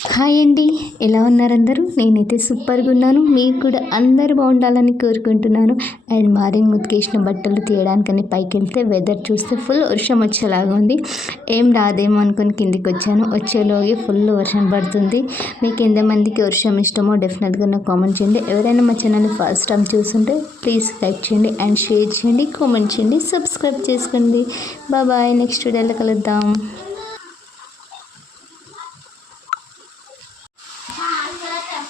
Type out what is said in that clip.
Hi అండి. ఎలా ఉన్నారు అందరూ? నేనైతే సూపర్గా ఉన్నాను. మీకు కూడా అందరు బాగుండాలని కోరుకుంటున్నాను. అండ్ మార్నింగ్ ఉతికేసిన బట్టలు తీయడానికని పైకి వెళ్తే వెదర్ చూస్తే ఫుల్ వర్షం వచ్చేలాగా ఉంది. ఏం రాదేమో అనుకుని కిందికి వచ్చాను. వచ్చేలోగే ఫుల్ వర్షం పడుతుంది. మీకు ఎంతమందికి వర్షం ఇష్టమో డెఫినెట్గా నాకు కామెంట్ చేయండి. ఎవరైనా మా ఛానల్ ఫస్ట్ టైం చూస్తుంటే ప్లీజ్ లైక్ చేయండి అండ్ షేర్ చేయండి కామెంట్ చేయండి సబ్స్క్రైబ్ చేసుకోండి. బాబాయ్ నెక్స్ట్ వీడియోలో కలుద్దాం. ang sarap yan.